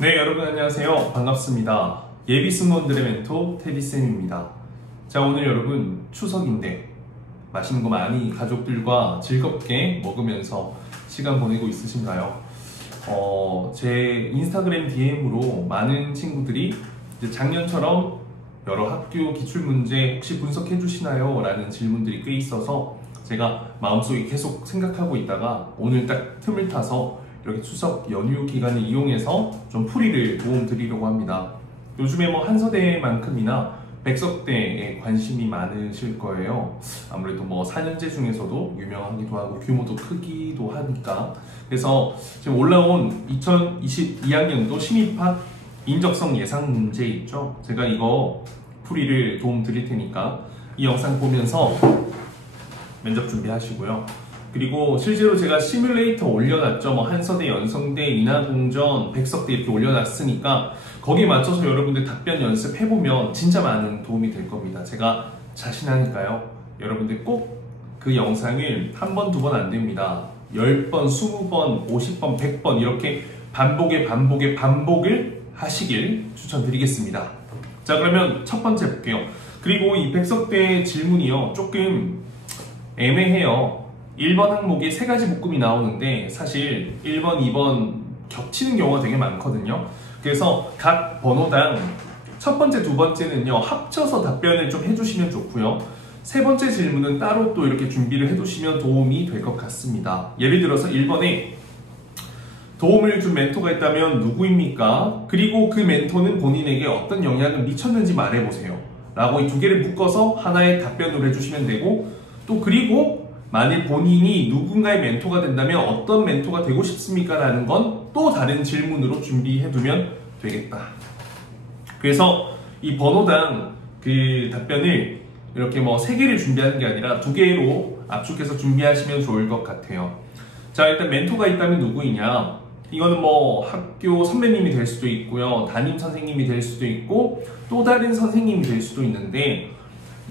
네, 여러분 안녕하세요. 반갑습니다. 예비 승무원들의 멘토 테디쌤입니다. 자, 오늘 여러분 추석인데 맛있는 거 많이 가족들과 즐겁게 먹으면서 시간 보내고 있으신가요? 제 인스타그램 DM으로 많은 친구들이 이제 작년처럼 여러 학교 기출문제 혹시 분석해 주시나요? 라는 질문들이 꽤 있어서 제가 마음속에 계속 생각하고 있다가 오늘 딱 틈을 타서 이렇게 추석 연휴 기간을 이용해서 좀 풀이를 도움 드리려고 합니다. 요즘에 뭐 한서대만큼이나 백석대에 관심이 많으실 거예요. 아무래도 뭐 4년제 중에서도 유명하기도 하고 규모도 크기도 하니까. 그래서 지금 올라온 2022학년도 신입학 인적성 예상 문제 있죠? 제가 이거 풀이를 도움 드릴 테니까 이 영상 보면서 면접 준비하시고요. 그리고 실제로 제가 시뮬레이터 올려놨죠. 뭐 한서대, 연성대, 인하공전, 백석대 이렇게 올려놨으니까 거기에 맞춰서 여러분들 답변 연습해보면 진짜 많은 도움이 될 겁니다. 제가 자신하니까요. 여러분들 꼭 그 영상을 한 번, 두 번 안 됩니다. 10번, 20번, 50번, 100번 이렇게 반복을 하시길 추천드리겠습니다. 자, 그러면 첫 번째 볼게요. 그리고 이 백석대 질문이요. 조금 애매해요. 1번 항목에 3가지 묶음이 나오는데 사실 1번, 2번 겹치는 경우가 되게 많거든요. 그래서 각 번호당 첫 번째, 두 번째는요 합쳐서 답변을 좀 해주시면 좋고요. 세 번째 질문은 따로 또 이렇게 준비를 해두시면 도움이 될 것 같습니다. 예를 들어서 1번에 도움을 준 멘토가 있다면 누구입니까? 그리고 그 멘토는 본인에게 어떤 영향을 미쳤는지 말해보세요. 라고 이 두 개를 묶어서 하나의 답변으로 해주시면 되고, 또 그리고 만일 본인이 누군가의 멘토가 된다면 어떤 멘토가 되고 싶습니까? 라는 건 또 다른 질문으로 준비해두면 되겠다. 그래서 이 번호당 그 답변을 이렇게 뭐 3개를 준비하는 게 아니라 2개로 압축해서 준비하시면 좋을 것 같아요. 자, 일단 멘토가 있다면 누구이냐? 이거는 뭐 학교 선배님이 될 수도 있고요. 담임 선생님이 될 수도 있고 또 다른 선생님이 될 수도 있는데,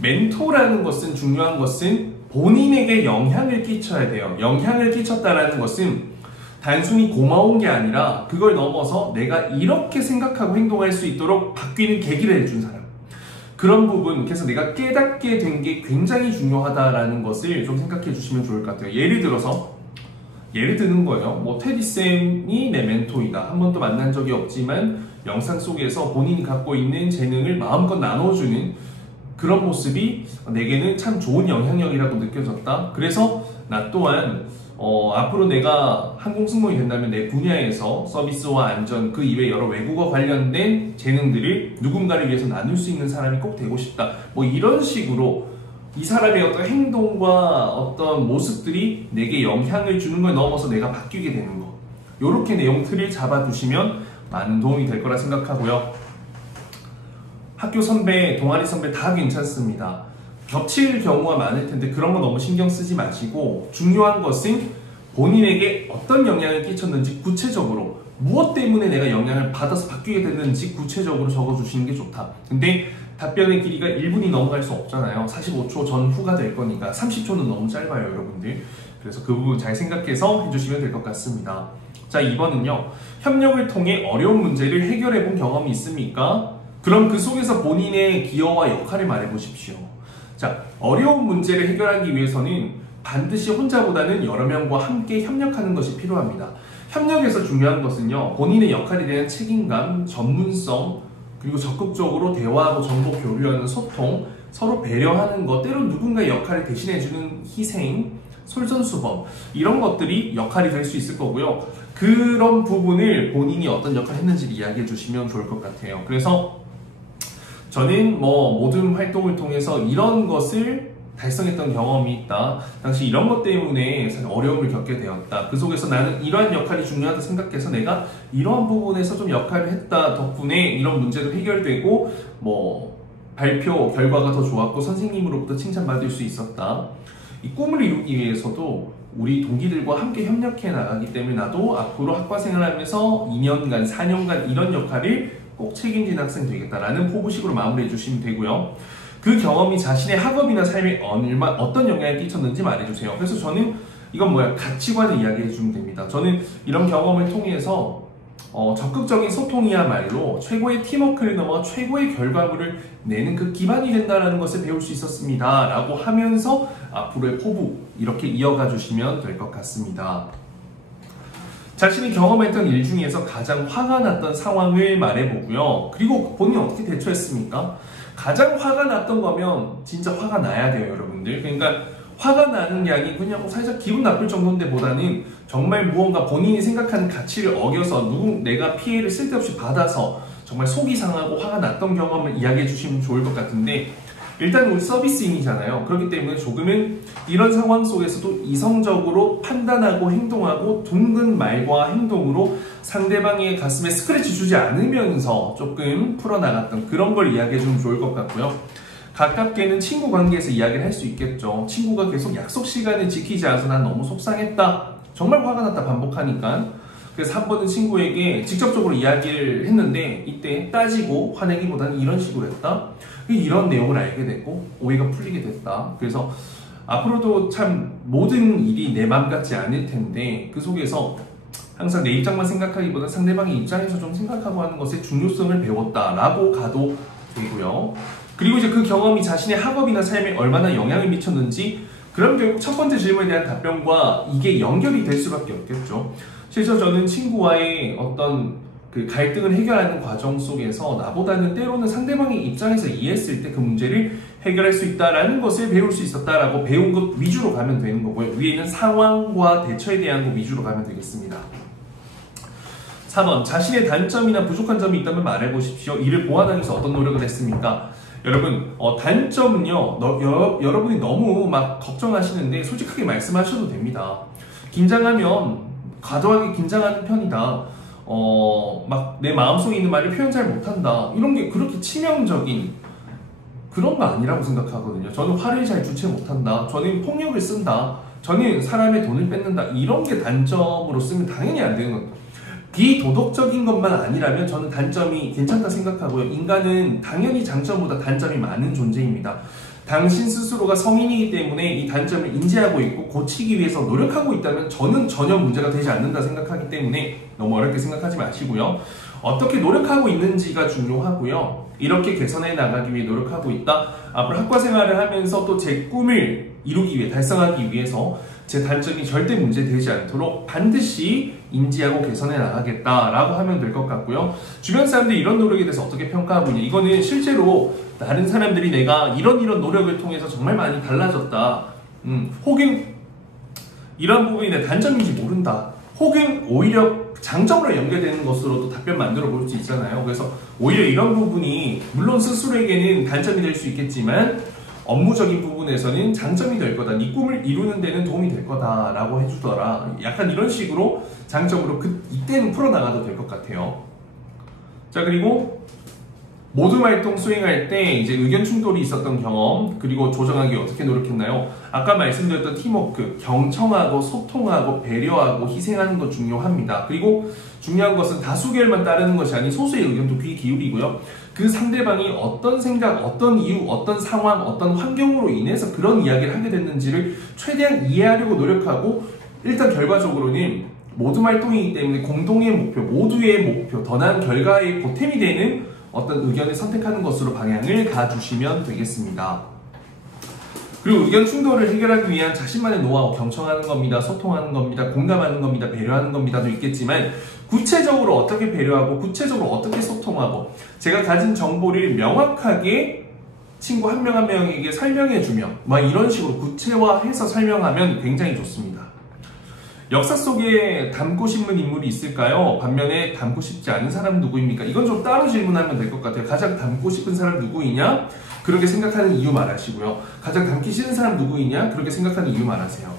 멘토라는 것은 중요한 것은 본인에게 영향을 끼쳐야 돼요. 영향을 끼쳤다라는 것은 단순히 고마운 게 아니라 그걸 넘어서 내가 이렇게 생각하고 행동할 수 있도록 바뀌는 계기를 해준 사람. 그런 부분, 그래서 내가 깨닫게 된 게 굉장히 중요하다라는 것을 좀 생각해 주시면 좋을 것 같아요. 예를 드는 거예요. 뭐 테디쌤이 내 멘토이다. 한 번도 만난 적이 없지만 영상 속에서 본인이 갖고 있는 재능을 마음껏 나눠주는 그런 모습이 내게는 참 좋은 영향력이라고 느껴졌다. 그래서 나 또한 앞으로 내가 항공승무원이 된다면 내 분야에서 서비스와 안전, 그 이외 여러 외국어 관련된 재능들을 누군가를 위해서 나눌 수 있는 사람이 꼭 되고 싶다. 뭐 이런 식으로 이 사람의 어떤 행동과 어떤 모습들이 내게 영향을 주는 걸 넘어서 내가 바뀌게 되는 거. 이렇게 내용 틀을 잡아두시면 많은 도움이 될 거라 생각하고요. 학교 선배, 동아리 선배 다 괜찮습니다. 겹칠 경우가 많을 텐데 그런 거 너무 신경 쓰지 마시고, 중요한 것은 본인에게 어떤 영향을 끼쳤는지 구체적으로, 무엇 때문에 내가 영향을 받아서 바뀌게 됐는지 구체적으로 적어주시는 게 좋다. 근데 답변의 길이가 1분이 넘어갈 수 없잖아요. 45초 전후가 될 거니까 30초는 너무 짧아요, 여러분들. 그래서 그 부분 잘 생각해서 해주시면 될 것 같습니다. 자, 2번은요. 협력을 통해 어려운 문제를 해결해 본 경험이 있습니까? 그럼 그 속에서 본인의 기여와 역할을 말해보십시오. 자, 어려운 문제를 해결하기 위해서는 반드시 혼자보다는 여러 명과 함께 협력하는 것이 필요합니다. 협력에서 중요한 것은요, 본인의 역할에 대한 책임감, 전문성, 그리고 적극적으로 대화하고 정보 교류하는 소통, 서로 배려하는 것, 때론 누군가의 역할을 대신해주는 희생, 솔선수범, 이런 것들이 역할이 될 수 있을 거고요. 그런 부분을 본인이 어떤 역할을 했는지를 이야기해 주시면 좋을 것 같아요. 그래서 저는 뭐 모든 활동을 통해서 이런 것을 달성했던 경험이 있다. 당시 이런 것 때문에 사실 어려움을 겪게 되었다. 그 속에서 나는 이러한 역할이 중요하다 생각해서 내가 이러한 부분에서 좀 역할을 했다. 덕분에 이런 문제도 해결되고 뭐 발표 결과가 더 좋았고 선생님으로부터 칭찬받을 수 있었다. 이 꿈을 이루기 위해서도 우리 동기들과 함께 협력해 나가기 때문에 나도 앞으로 학과 생활하면서 2년간, 4년간 이런 역할을 꼭 책임진 학생 되겠다라는 포부식으로 마무리해 주시면 되고요. 그 경험이 자신의 학업이나 삶에 어떤 영향을 끼쳤는지 말해주세요. 그래서 저는 이건 가치관을 이야기해 주면 됩니다. 저는 이런 경험을 통해서 적극적인 소통이야말로 최고의 팀워크를 넘어 최고의 결과물을 내는 그 기반이 된다는 것을 배울 수 있었습니다. 라고 하면서 앞으로의 포부 이렇게 이어가 주시면 될 것 같습니다. 자신이 경험했던 일 중에서 가장 화가 났던 상황을 말해보고요. 그리고 본인이 어떻게 대처했습니까? 가장 화가 났던 거면 진짜 화가 나야 돼요, 여러분들. 그러니까 화가 나는 게 아니고 그냥 살짝 기분 나쁠 정도인데 보다는 정말 무언가 본인이 생각하는 가치를 어겨서 내가 피해를 쓸데없이 받아서 정말 속이 상하고 화가 났던 경험을 이야기해 주시면 좋을 것 같은데, 일단 우리 서비스인이잖아요. 그렇기 때문에 조금은 이런 상황 속에서도 이성적으로 판단하고 행동하고 둥근 말과 행동으로 상대방의 가슴에 스크래치 주지 않으면서 조금 풀어나갔던 그런 걸 이야기해 주면 좋을 것 같고요. 가깝게는 친구 관계에서 이야기를 할 수 있겠죠. 친구가 계속 약속 시간을 지키지 않아서 난 너무 속상했다, 정말 화가 났다 반복하니까. 그래서 한 번은 친구에게 직접적으로 이야기를 했는데 이때 따지고 화내기보다는 이런 식으로 했다, 이런 내용을 알게 됐고 오해가 풀리게 됐다. 그래서 앞으로도 참 모든 일이 내 맘 같지 않을 텐데 그 속에서 항상 내 입장만 생각하기보다 상대방의 입장에서 좀 생각하고 하는 것의 중요성을 배웠다라고 가도 되고요. 그리고 이제 그 경험이 자신의 학업이나 삶에 얼마나 영향을 미쳤는지, 그럼 결국 첫 번째 질문에 대한 답변과 이게 연결이 될 수밖에 없겠죠. 실제로 저는 친구와의 어떤 그 갈등을 해결하는 과정 속에서 나보다는 때로는 상대방의 입장에서 이해했을 때 그 문제를 해결할 수 있다라는 것을 배울 수 있었다라고 배운 것 위주로 가면 되는 거고요. 위에는 상황과 대처에 대한 것 위주로 가면 되겠습니다. 3번, 자신의 단점이나 부족한 점이 있다면 말해보십시오. 이를 보완하기 위해서 어떤 노력을 했습니까? 여러분, 단점은요, 여러분이 너무 막 걱정하시는데 솔직하게 말씀하셔도 됩니다. 긴장하면 과도하게 긴장하는 편이다, 막 내 마음속에 있는 말을 표현 잘 못한다, 이런 게 그렇게 치명적인 그런 거 아니라고 생각하거든요. 저는 화를 잘 주체 못한다, 저는 폭력을 쓴다, 저는 사람의 돈을 뺏는다, 이런 게 단점으로 쓰면 당연히 안 되는 거예요. 비도덕적인 것만 아니라면 저는 단점이 괜찮다 생각하고요. 인간은 당연히 장점보다 단점이 많은 존재입니다. 당신 스스로가 성인이기 때문에 이 단점을 인지하고 있고 고치기 위해서 노력하고 있다면 저는 전혀 문제가 되지 않는다 생각하기 때문에 너무 어렵게 생각하지 마시고요. 어떻게 노력하고 있는지가 중요하고요. 이렇게 개선해 나가기 위해 노력하고 있다. 앞으로 학과 생활을 하면서 또 제 꿈을 이루기 위해, 달성하기 위해서 제 단점이 절대 문제되지 않도록 반드시 인지하고 개선해 나가겠다라고 하면 될 것 같고요. 주변 사람들이 이런 노력에 대해서 어떻게 평가하고 있냐, 이거는 실제로 다른 사람들이 내가 이런 노력을 통해서 정말 많이 달라졌다, 혹은 이런 부분이 내 단점인지 모른다, 혹은 오히려 장점으로 연결되는 것으로도 답변 만들어 볼 수 있잖아요. 그래서 오히려 이런 부분이 물론 스스로에게는 단점이 될 수 있겠지만 업무적인 부분에서는 장점이 될 거다, 네 꿈을 이루는 데는 도움이 될 거다 라고 해주더라. 약간 이런 식으로 장점으로 이때는 풀어나가도 될 것 같아요. 자, 그리고 모둠 활동 수행할 때 이제 의견 충돌이 있었던 경험, 그리고 조정하기 어떻게 노력했나요? 아까 말씀드렸던 팀워크, 경청하고 소통하고 배려하고 희생하는 것 중요합니다. 그리고 중요한 것은 다수결만 따르는 것이 아닌 소수의 의견도 귀 기울이고요. 그 상대방이 어떤 생각, 어떤 이유, 어떤 상황, 어떤 환경으로 인해서 그런 이야기를 하게 됐는지를 최대한 이해하려고 노력하고, 일단 결과적으로는 모둠 활동이기 때문에 공동의 목표, 모두의 목표, 더 나은 결과의 보탬이 되는 어떤 의견을 선택하는 것으로 방향을 가주시면 되겠습니다. 그리고 의견 충돌을 해결하기 위한 자신만의 노하우, 경청하는 겁니다, 소통하는 겁니다, 공감하는 겁니다, 배려하는 겁니다도 있겠지만, 구체적으로 어떻게 배려하고 구체적으로 어떻게 소통하고 제가 가진 정보를 명확하게 친구 한 명 한 명에게 설명해주며 막 이런 식으로 구체화해서 설명하면 굉장히 좋습니다. 역사 속에 닮고 싶은 인물이 있을까요? 반면에 닮고 싶지 않은 사람은 누구입니까? 이건 좀 따로 질문하면 될 것 같아요. 가장 닮고 싶은 사람 누구이냐? 그렇게 생각하는 이유 말하시고요. 가장 닮기 싫은 사람 누구이냐? 그렇게 생각하는 이유 말하세요.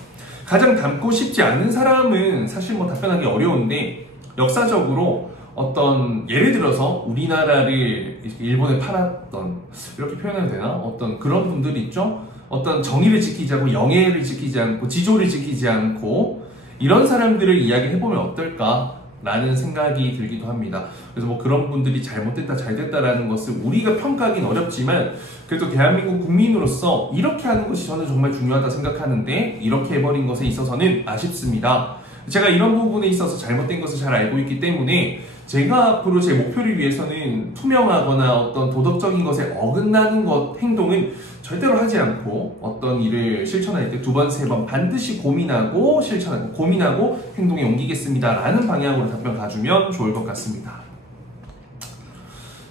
가장 닮고 싶지 않은 사람은 사실 뭐 답변하기 어려운데, 역사적으로 어떤 예를 들어서 우리나라를 일본에 팔았던, 이렇게 표현해도 되나? 어떤 그런 분들이 있죠? 어떤 정의를 지키지 않고 영예를 지키지 않고 지조를 지키지 않고 이런 사람들을 이야기해보면 어떨까라는 생각이 들기도 합니다. 그래서 뭐 그런 분들이 잘못됐다 잘됐다라는 것을 우리가 평가하기는 어렵지만, 그래도 대한민국 국민으로서 이렇게 하는 것이 저는 정말 중요하다 생각하는데 이렇게 해버린 것에 있어서는 아쉽습니다. 제가 이런 부분에 있어서 잘못된 것을 잘 알고 있기 때문에 제가 앞으로 제 목표를 위해서는 투명하거나 어떤 도덕적인 것에 어긋나는 행동은 절대로 하지 않고 어떤 일을 실천할 때 2번, 3번 반드시 고민하고 실천하고 고민하고 행동에 옮기겠습니다 라는 방향으로 답변 가주면 좋을 것 같습니다.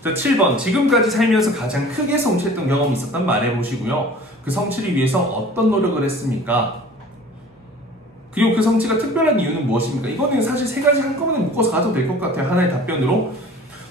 자, 7번. 지금까지 살면서 가장 크게 성취했던 경험이 있었단 말해보시고요. 그 성취를 위해서 어떤 노력을 했습니까? 그리고 그 성취가 특별한 이유는 무엇입니까? 이거는 사실 3가지 한꺼번에 묶어서 가도 될 것 같아요. 하나의 답변으로.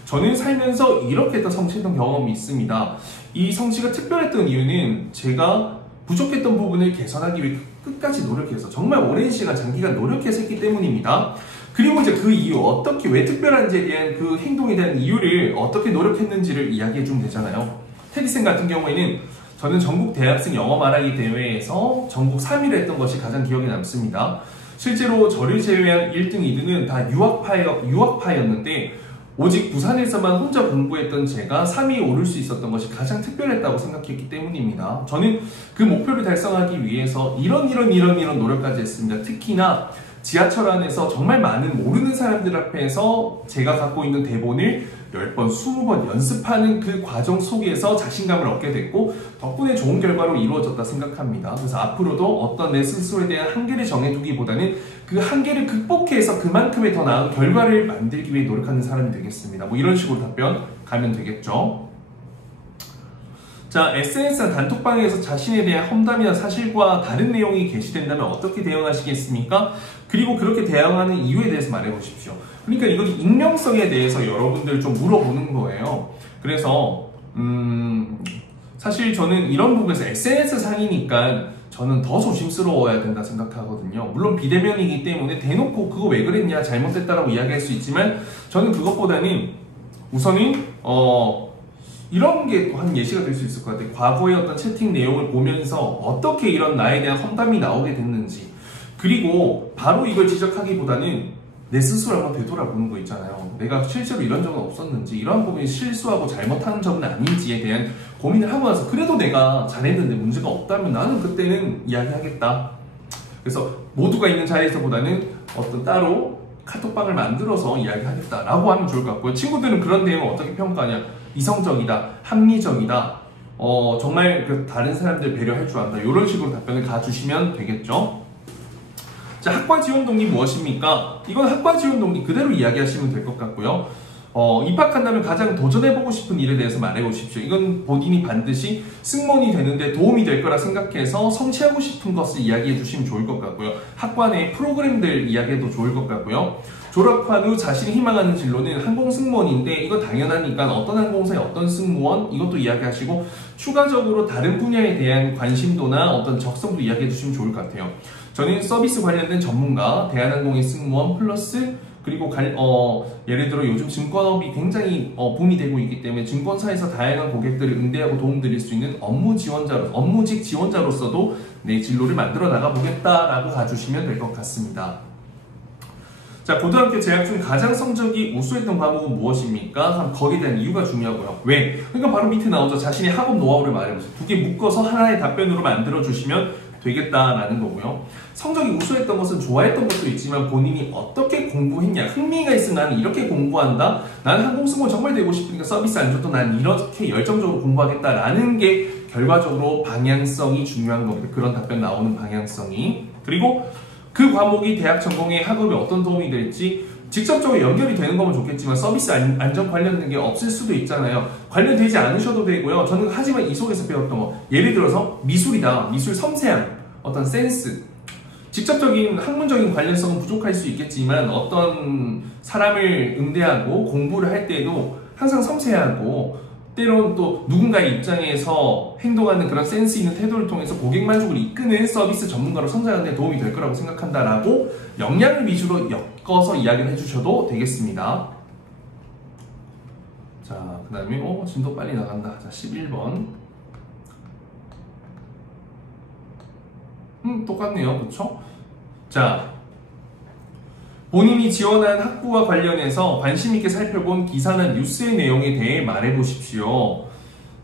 저는 살면서 이렇게 했던 성취했던 경험이 있습니다. 이 성취가 특별했던 이유는 제가 부족했던 부분을 개선하기 위해 끝까지 노력해서 정말 오랜 시간 장기간 노력해서 했기 때문입니다. 그리고 이제 그 이유, 어떻게, 왜 특별한지에 대한 그 행동에 대한 이유를 어떻게 노력했는지를 이야기해 주면 되잖아요. 테디슨 같은 경우에는 저는 전국 대학생 영어 말하기 대회에서 전국 3위를 했던 것이 가장 기억에 남습니다. 실제로 저를 제외한 1등, 2등은 다 유학파였는데 오직 부산에서만 혼자 공부했던 제가 3위에 오를 수 있었던 것이 가장 특별했다고 생각했기 때문입니다. 저는 그 목표를 달성하기 위해서 이런 노력까지 했습니다. 특히나 지하철 안에서 정말 많은 모르는 사람들 앞에서 제가 갖고 있는 대본을 10번, 20번 연습하는 그 과정 속에서 자신감을 얻게 됐고 덕분에 좋은 결과로 이루어졌다 생각합니다. 그래서 앞으로도 어떤 내 스스로에 대한 한계를 정해두기보다는 그 한계를 극복해서 그만큼의 더 나은 결과를 만들기 위해 노력하는 사람이 되겠습니다. 뭐 이런 식으로 답변 가면 되겠죠. 자, SNS나 단톡방에서 자신에 대한 험담이나 사실과 다른 내용이 게시된다면 어떻게 대응하시겠습니까? 그리고 그렇게 대응하는 이유에 대해서 말해보십시오. 그러니까 이건 익명성에 대해서 여러분들 좀 물어보는 거예요. 그래서 사실 저는 이런 부분에서 SNS 상이니까 저는 더 조심스러워야 된다 생각하거든요. 물론 비대면이기 때문에 대놓고 그거 왜 그랬냐 잘못됐다라고 이야기할 수 있지만 저는 그것보다는 우선은 이런 게 또 한 예시가 될 수 있을 것 같아요. 과거의 어떤 채팅 내용을 보면서 어떻게 이런 나에 대한 험담이 나오게 됐는지, 그리고 바로 이걸 지적하기보다는 내 스스로 한번 되돌아보는 거 있잖아요. 내가 실제로 이런 적은 없었는지, 이런 부분이 실수하고 잘못하는 점은 아닌지에 대한 고민을 하고 나서 그래도 내가 잘했는데 문제가 없다면 나는 그때는 이야기하겠다. 그래서 모두가 있는 자리에서보다는 어떤 따로 카톡방을 만들어서 이야기하겠다라고 하면 좋을 것 같고요. 친구들은 그런 내용을 어떻게 평가하냐? 이성적이다, 합리적이다, 정말 그 다른 사람들 배려할 줄 안다. 이런 식으로 답변을 가주시면 되겠죠. 자, 학과 지원 동기 무엇입니까? 이건 학과 지원 동기 그대로 이야기하시면 될 것 같고요. 입학한다면 가장 도전해보고 싶은 일에 대해서 말해보십시오. 이건 본인이 반드시 승무원이 되는데 도움이 될 거라 생각해서 성취하고 싶은 것을 이야기해 주시면 좋을 것 같고요. 학과 내 프로그램들 이야기해도 좋을 것 같고요. 졸업한 후 자신이 희망하는 진로는 항공승무원인데 이거 당연하니까 어떤 항공사의 어떤 승무원 이것도 이야기하시고 추가적으로 다른 분야에 대한 관심도나 어떤 적성도 이야기해 주시면 좋을 것 같아요. 저는 서비스 관련된 전문가, 대한항공의 승무원 플러스 그리고 예를 들어 요즘 증권업이 굉장히 붐이 되고 있기 때문에 증권사에서 다양한 고객들을 응대하고 도움드릴 수 있는 업무직 지원자로서도 내 진로를 만들어 나가 보겠다라고 가주시면 될 것 같습니다. 자, 고등학교 재학 중 가장 성적이 우수했던 과목은 무엇입니까? 거기에 대한 이유가 중요하고요. 왜? 그러니까 바로 밑에 나오죠. 자신의 학업 노하우를 말해보세요. 두 개 묶어서 하나의 답변으로 만들어 주시면 되겠다라는 거고요. 성적이 우수했던 것은 좋아했던 것도 있지만 본인이 어떻게 공부했냐, 흥미가 있으면 나는 이렇게 공부한다, 나는 항공승무원 정말 되고 싶으니까 서비스 안 줘도 난 이렇게 열정적으로 공부하겠다라는 게 결과적으로 방향성이 중요한 겁니다. 그런 답변 나오는 방향성이. 그리고 그 과목이 대학 전공의 학업에 어떤 도움이 될지 직접적으로 연결이 되는 거면 좋겠지만 서비스 안전 관련된 게 없을 수도 있잖아요. 관련되지 않으셔도 되고요. 저는 하지만 이 속에서 배웠던 거, 예를 들어서 미술이다, 미술 섬세함, 어떤 센스, 직접적인 학문적인 관련성은 부족할 수 있겠지만 어떤 사람을 응대하고 공부를 할 때에도 항상 섬세하고 때론 또 누군가의 입장에서 행동하는 그런 센스 있는 태도를 통해서 고객 만족을 이끄는 서비스 전문가로 성장하는 데 도움이 될 거라고 생각한다라고 역량을 위주로 엮어서 이야기를 해주셔도 되겠습니다. 자, 그 다음에 진도 빨리 나간다. 자, 11번. 똑같네요. 그쵸? 자, 본인이 지원한 학부와 관련해서 관심있게 살펴본 기사나 뉴스의 내용에 대해 말해보십시오.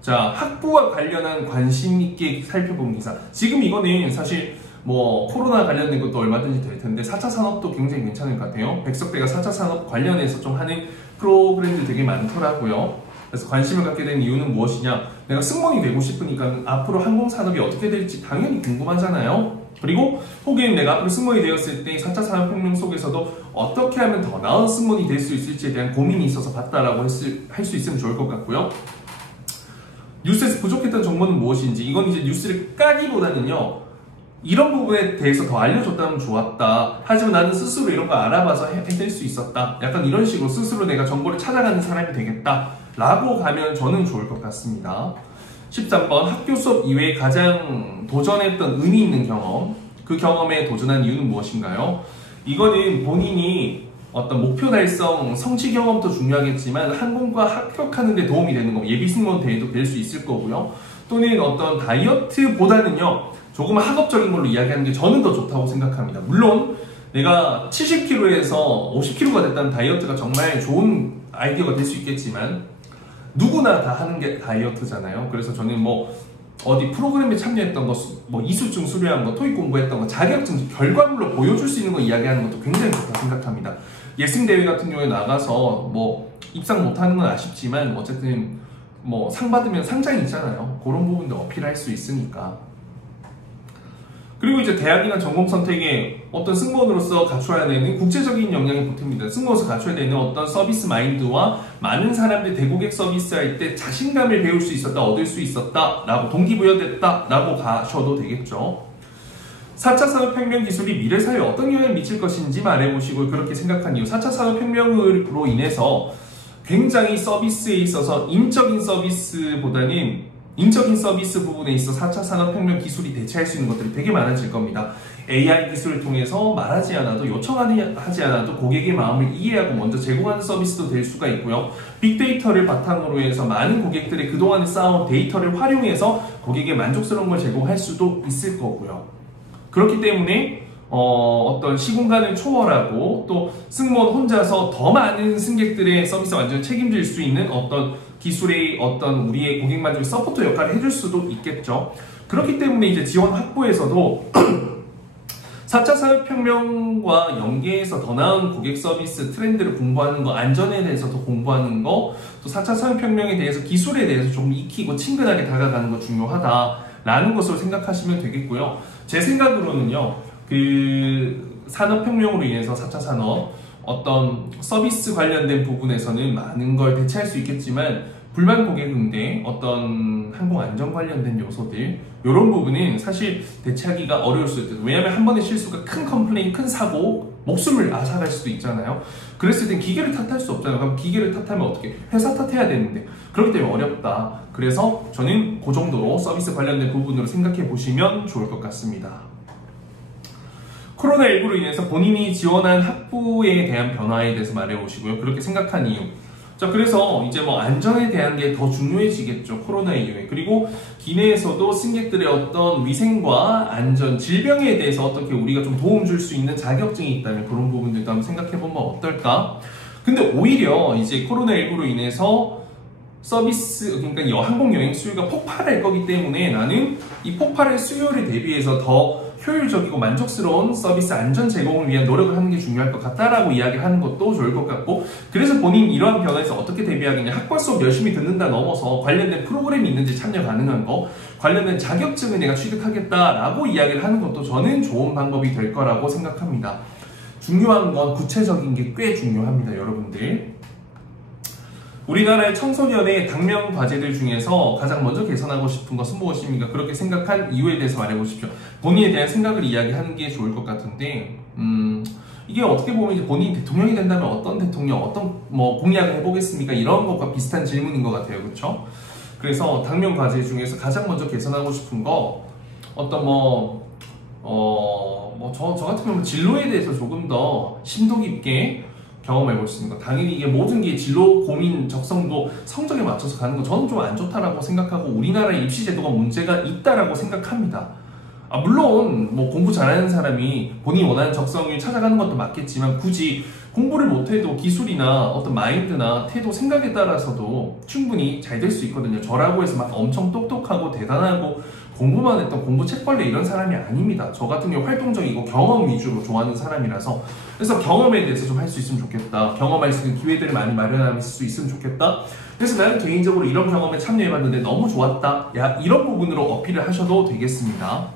자, 학부와 관련한 관심있게 살펴본 기사. 지금 이거는 사실 뭐 코로나 관련된 것도 얼마든지 될 텐데 4차 산업도 굉장히 괜찮을 것 같아요. 백석대가 4차 산업 관련해서 좀 하는 프로그램들 되게 많더라고요. 그래서 관심을 갖게 된 이유는 무엇이냐? 내가 승무원이 되고 싶으니까 앞으로 항공산업이 어떻게 될지 당연히 궁금하잖아요. 그리고 혹은 내가 앞으로 승무원이 되었을 때 4차 산업혁명 속에서도 어떻게 하면 더 나은 승무원이 될 수 있을지에 대한 고민이 있어서 봤다라고 할 수 있으면 좋을 것 같고요. 뉴스에서 부족했던 정보는 무엇인지, 이건 이제 뉴스를 까기보다는요, 이런 부분에 대해서 더 알려줬다면 좋았다. 하지만 나는 스스로 이런 거 알아봐서 해낼 수 있었다. 약간 이런 식으로 스스로 내가 정보를 찾아가는 사람이 되겠다 라고 가면 저는 좋을 것 같습니다. 13번, 학교 수업 이외에 가장 도전했던 의미 있는 경험, 그 경험에 도전한 이유는 무엇인가요? 이거는 본인이 어떤 목표 달성, 성취 경험도 중요하겠지만 항공과 합격하는 데 도움이 되는 거, 예비승무원 대회도 될 수 있을 거고요. 또는 어떤 다이어트보다는요, 조금 학업적인 걸로 이야기하는 게 저는 더 좋다고 생각합니다. 물론 내가 70kg에서 50kg가 됐다는 다이어트가 정말 좋은 아이디어가 될 수 있겠지만 누구나 다 하는 게 다이어트잖아요. 그래서 저는 뭐 어디 프로그램에 참여했던 거, 뭐 이수증 수료한 거, 토익 공부했던 거, 자격증 결과물로 보여줄 수 있는 거 이야기하는 것도 굉장히 좋다고 생각합니다. 예승대회 같은 경우에 나가서 뭐 입상 못하는 건 아쉽지만 어쨌든 뭐 상 받으면 상장이 있잖아요. 그런 부분도 어필할 수 있으니까. 그리고 이제 대학이나 전공 선택에 어떤 승무원으로서 갖춰야 되는 국제적인 역량이 보탭니다. 승무원으로서 갖춰야 되는 어떤 서비스 마인드와 많은 사람들 대고객 서비스할 때 자신감을 배울 수 있었다, 얻을 수 있었다 라고 동기부여됐다 라고 가셔도 되겠죠. 4차 산업혁명 기술이 미래 사회에 어떤 영향을 미칠 것인지 말해보시고, 그렇게 생각한 이유, 4차 산업혁명으로 인해서 굉장히 서비스에 있어서 인적인 서비스보다는 인적인 서비스 부분에 있어 4차 산업혁명 기술이 대체할 수 있는 것들이 되게 많아질 겁니다. AI 기술을 통해서 말하지 않아도, 요청하지 않아도 고객의 마음을 이해하고 먼저 제공하는 서비스도 될 수가 있고요. 빅데이터를 바탕으로 해서 많은 고객들의 그동안에 쌓아온 데이터를 활용해서 고객의 만족스러운 걸 제공할 수도 있을 거고요. 그렇기 때문에 어떤 시공간을 초월하고 또 승무원 혼자서 더 많은 승객들의 서비스 완전히 책임질 수 있는 어떤 기술의 어떤 우리의 고객 만족 서포터 역할을 해줄 수도 있겠죠. 그렇기 때문에 이제 지원 확보에서도 4차 산업혁명과 연계해서 더 나은 고객 서비스 트렌드를 공부하는 거, 안전에 대해서 더 공부하는 거, 또 4차 산업혁명에 대해서 기술에 대해서 좀 익히고 친근하게 다가가는 거 중요하다라는 것으로 생각하시면 되겠고요. 제 생각으로는요, 그 산업혁명으로 인해서 4차 산업 어떤 서비스 관련된 부분에서는 많은 걸 대체할 수 있겠지만 불만 고객 응대, 어떤 항공 안전 관련된 요소들, 이런 부분은 사실 대체하기가 어려울 수도 있어요. 왜냐하면 한 번의 실수가 큰 컴플레인, 큰 사고, 목숨을 앗아갈 수도 있잖아요. 그랬을 땐 기계를 탓할 수 없잖아요. 그럼 기계를 탓하면 어떻게? 회사 탓해야 되는데. 그렇기 때문에 어렵다. 그래서 저는 그 정도로 서비스 관련된 부분으로 생각해 보시면 좋을 것 같습니다. 코로나19로 인해서 본인이 지원한 학부에 대한 변화에 대해서 말해보시고요. 그렇게 생각한 이유. 자, 그래서 이제 뭐 안전에 대한 게 더 중요해지겠죠. 코로나 이후에. 그리고 기내에서도 승객들의 어떤 위생과 안전, 질병에 대해서 어떻게 우리가 좀 도움 줄 수 있는 자격증이 있다면 그런 부분들도 한번 생각해보면 어떨까? 근데 오히려 이제 코로나19로 인해서 서비스, 그러니까 항공 여행 수요가 폭발할 거기 때문에 나는 이 폭발의 수요를 대비해서 더 효율적이고 만족스러운 서비스 안전 제공을 위한 노력을 하는 게 중요할 것 같다라고 이야기를 하는 것도 좋을 것 같고, 그래서 본인 이러한 변화에서 어떻게 대비하겠냐, 학과 수업 열심히 듣는다 넘어서 관련된 프로그램이 있는지 참여 가능한 거, 관련된 자격증을 내가 취득하겠다라고 이야기를 하는 것도 저는 좋은 방법이 될 거라고 생각합니다. 중요한 건 구체적인 게 꽤 중요합니다, 여러분들. 우리나라의 청소년의 당면 과제들 중에서 가장 먼저 개선하고 싶은 것은 무엇입니까? 그렇게 생각한 이유에 대해서 말해보십시오. 본인에 대한 생각을 이야기하는 게 좋을 것 같은데, 이게 어떻게 보면 이제 본인이 대통령이 된다면 어떤 대통령, 어떤 뭐 공약을 해보겠습니까? 이런 것과 비슷한 질문인 것 같아요, 그렇죠? 그래서 당면 과제 중에서 가장 먼저 개선하고 싶은 거, 어떤 저 같은 경우는 진로에 대해서 조금 더 심도 깊게 경험해 볼 수 있는 거. 당연히 이게 모든 게 진로 고민 적성도 성적에 맞춰서 가는 거 저는 좀 안 좋다라고 생각하고, 우리나라의 입시 제도가 문제가 있다라고 생각합니다. 물론 뭐 공부 잘하는 사람이 본인이 원하는 적성을 찾아가는 것도 맞겠지만 굳이 공부를 못해도 기술이나 어떤 마인드나 태도, 생각에 따라서도 충분히 잘 될 수 있거든요. 저라고 해서 막 엄청 똑똑하고 대단하고 공부만 했던 공부 책벌레 이런 사람이 아닙니다. 저 같은 경우 활동적이고 경험 위주로 좋아하는 사람이라서, 그래서 경험에 대해서 좀 할 수 있으면 좋겠다. 경험할 수 있는 기회들을 많이 마련할 수 있으면 좋겠다. 그래서 나는 개인적으로 이런 경험에 참여해봤는데 너무 좋았다. 야, 이런 부분으로 어필을 하셔도 되겠습니다.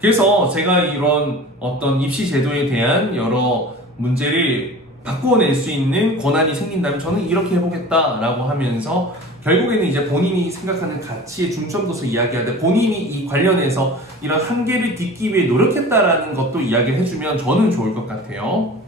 그래서 제가 이런 어떤 입시 제도에 대한 여러 문제를 바꾸어낼 수 있는 권한이 생긴다면 저는 이렇게 해보겠다라고 하면서 결국에는 이제 본인이 생각하는 가치에 중점 둬서 이야기하되 본인이 이 관련해서 이런 한계를 딛기 위해 노력했다라는 것도 이야기를 해주면 저는 좋을 것 같아요.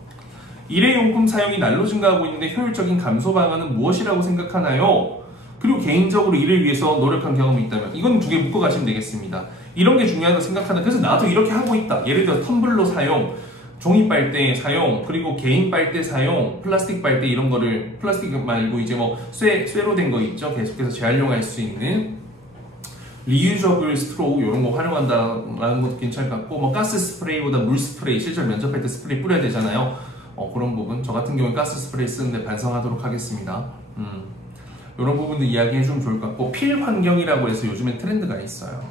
일회용품 사용이 날로 증가하고 있는데 효율적인 감소 방안은 무엇이라고 생각하나요? 그리고 개인적으로 이를 위해서 노력한 경험이 있다면 이건 두 개 묶어 가시면 되겠습니다. 이런 게 중요하다고 생각하는, 그래서 나도 이렇게 하고 있다. 예를 들어 텀블러 사용, 종이 빨대 사용, 그리고 개인 빨대 사용, 플라스틱 빨대 이런 거를, 플라스틱 말고 이제 뭐 쇠로 된 거 있죠. 계속해서 재활용할 수 있는 리유저블 스트로우 이런 거 활용한다라는 것도 괜찮을 것 같고, 뭐 가스 스프레이보다 물 스프레이, 실제로 면접할 때 스프레이 뿌려야 되잖아요. 그런 부분, 저 같은 경우는 가스 스프레이 쓰는데 반성하도록 하겠습니다. 이런 부분도 이야기해주면 좋을 것 같고, 필 환경이라고 해서 요즘엔 트렌드가 있어요.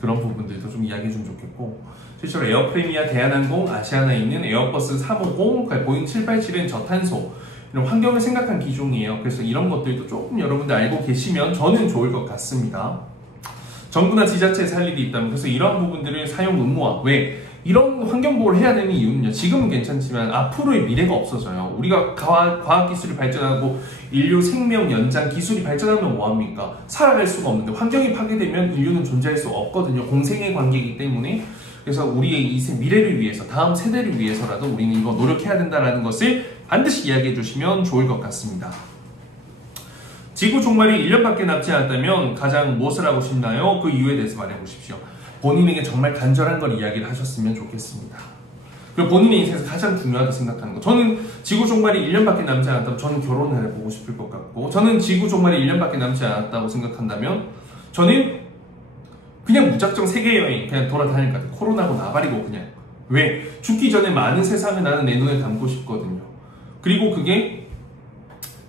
그런 부분들도 좀 이야기해주면 좋겠고, 실제로 에어프레미아, 대한항공, 아시아나에 있는 에어버스 350, 보잉 787은 저탄소 이런 환경을 생각한 기종이에요. 그래서 이런 것들도 조금 여러분들 알고 계시면 저는 좋을 것 같습니다. 정부나 지자체에서 할 일이 있다면, 그래서 이런 부분들을 사용 의무화. 왜? 이런 환경보호를 해야 되는 이유는요, 지금은 괜찮지만 앞으로의 미래가 없어져요. 우리가 과학기술이 발전하고 인류 생명 연장 기술이 발전하면 뭐합니까? 살아갈 수가 없는데 환경이 파괴되면 인류는 존재할 수 없거든요. 공생의 관계이기 때문에. 그래서 우리의 이 미래를 위해서, 다음 세대를 위해서라도 우리는 이거 노력해야 된다는 것을 반드시 이야기해 주시면 좋을 것 같습니다. 지구 종말이 1년밖에 남지 않았다면 가장 무엇을 하고 싶나요? 그 이유에 대해서 말해 보십시오. 본인에게 정말 간절한 걸 이야기를 하셨으면 좋겠습니다. 그리고 본인의 인생에서 가장 중요하다고 생각하는 거. 저는 지구 종말이 1년밖에 남지 않았다면 저는 결혼을 해보고 싶을 것 같고, 저는 지구 종말이 1년밖에 남지 않았다고 생각한다면 저는 그냥 무작정 세계여행 그냥 돌아다닐 것 같아요. 코로나고 나발이고 그냥. 왜? 죽기 전에 많은 세상을 나는 내 눈에 담고 싶거든요. 그리고 그게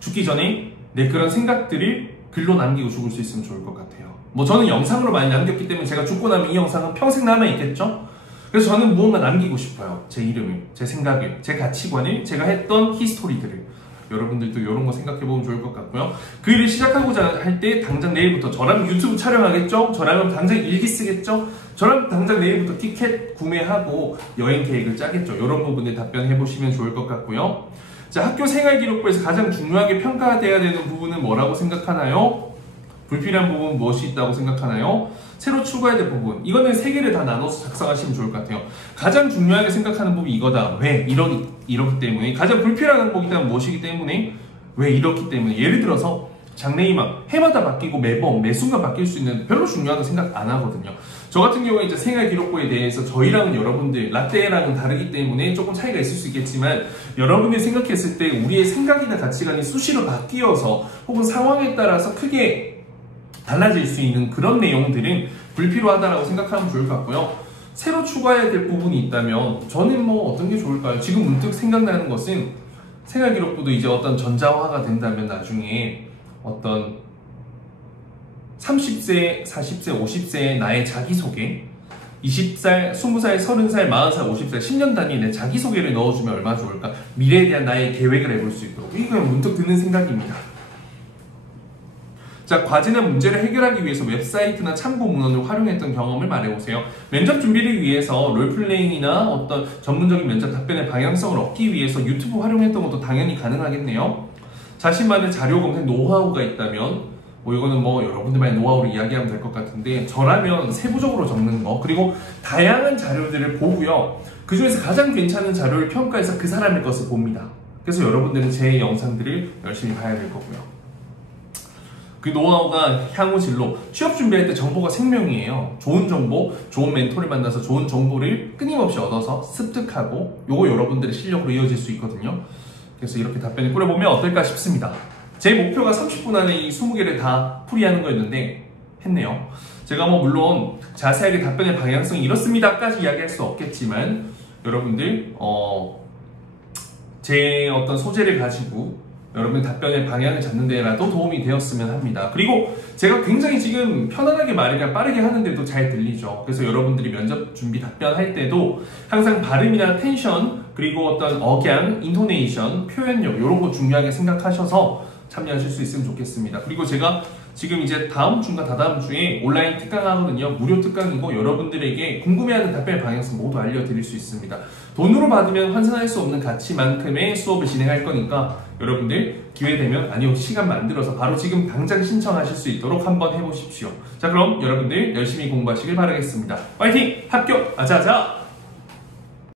죽기 전에 내 그런 생각들을 글로 남기고 죽을 수 있으면 좋을 것 같아요. 뭐 저는 영상으로 많이 남겼기 때문에 제가 죽고 나면 이 영상은 평생 남아있겠죠? 그래서 저는 무언가 남기고 싶어요. 제 이름을, 제 생각을, 제 가치관을, 제가 했던 히스토리들을. 여러분들도 이런 거 생각해보면 좋을 것 같고요. 그 일을 시작하고자 할 때 당장 내일부터 저라면 유튜브 촬영하겠죠? 저라면 당장 일기 쓰겠죠? 저라면 당장 내일부터 티켓 구매하고 여행 계획을 짜겠죠? 이런 부분에 답변해보시면 좋을 것 같고요. 자, 학교 생활기록부에서 가장 중요하게 평가돼야 되는 부분은 뭐라고 생각하나요? 불필요한 부분 무엇이 있다고 생각하나요? 새로 추가해야 될 부분, 이거는 세 개를 다 나눠서 작성하시면 좋을 것 같아요. 가장 중요하게 생각하는 부분이 이거다. 왜? 이렇기 때문에. 가장 불필요한 항목이 있다면 무엇이기 때문에? 왜? 이렇기 때문에. 예를 들어서 장래희망, 해마다 바뀌고 매번 매순간 바뀔 수 있는, 별로 중요하다고 생각 안 하거든요. 저 같은 경우에 이제 생활기록부에 대해서 저희랑은 여러분들 라떼랑은 다르기 때문에 조금 차이가 있을 수 있겠지만, 여러분이 생각했을 때 우리의 생각이나 가치관이 수시로 바뀌어서 혹은 상황에 따라서 크게 달라질 수 있는 그런 내용들은 불필요하다라고 생각하면 좋을 것 같고요. 새로 추가해야 될 부분이 있다면 저는 뭐 어떤 게 좋을까요? 지금 문득 생각나는 것은, 생활기록부도 이제 어떤 전자화가 된다면 나중에 어떤 30세, 40세, 50세의 나의 자기소개, 20살, 20살, 30살, 40살, 50살, 10년 단위의 내 자기소개를 넣어주면 얼마나 좋을까? 미래에 대한 나의 계획을 해볼 수 있도록. 이게 그냥 문득 드는 생각입니다. 자, 과제나 문제를 해결하기 위해서 웹사이트나 참고 문헌을 활용했던 경험을 말해보세요. 면접 준비를 위해서 롤플레잉이나 어떤 전문적인 면접 답변의 방향성을 얻기 위해서 유튜브 활용했던 것도 당연히 가능하겠네요. 자신만의 자료 검색 노하우가 있다면, 이거는 뭐 여러분들만의 노하우를 이야기하면 될 것 같은데, 저라면 세부적으로 적는 거, 그리고 다양한 자료들을 보고요. 그 중에서 가장 괜찮은 자료를 평가해서 그 사람의 것을 봅니다. 그래서 여러분들은 제 영상들을 열심히 봐야 될 거고요. 그 노하우가 향후 진로, 취업 준비할 때 정보가 생명이에요. 좋은 정보, 좋은 멘토를 만나서 좋은 정보를 끊임없이 얻어서 습득하고, 요거 여러분들의 실력으로 이어질 수 있거든요. 그래서 이렇게 답변을 꾸려보면 어떨까 싶습니다. 제 목표가 30분 안에 이 20개를 다 풀이하는 거였는데 했네요. 제가 뭐 물론 자세하게 답변의 방향성이 이렇습니다까지 이야기할 수 없겠지만, 여러분들 제 어떤 소재를 가지고 여러분 답변의 방향을 잡는 데라도 도움이 되었으면 합니다. 그리고 제가 굉장히 지금 편안하게 말을 빠르게 하는데도 잘 들리죠. 그래서 여러분들이 면접 준비 답변할 때도 항상 발음이나 텐션, 그리고 어떤 억양, 인토네이션, 표현력 이런 거 중요하게 생각하셔서 참여하실 수 있으면 좋겠습니다. 그리고 제가 지금 이제 다음 주인가 다다음 주에 온라인 특강 하거든요. 무료 특강이고 여러분들에게 궁금해하는 답변 방향성 모두 알려드릴 수 있습니다. 돈으로 받으면 환산할 수 없는 가치만큼의 수업을 진행할 거니까 여러분들 기회되면, 아니요 시간 만들어서 바로 지금 당장 신청하실 수 있도록 한번 해보십시오. 자, 그럼 여러분들 열심히 공부하시길 바라겠습니다. 파이팅! 합격! 아자아자!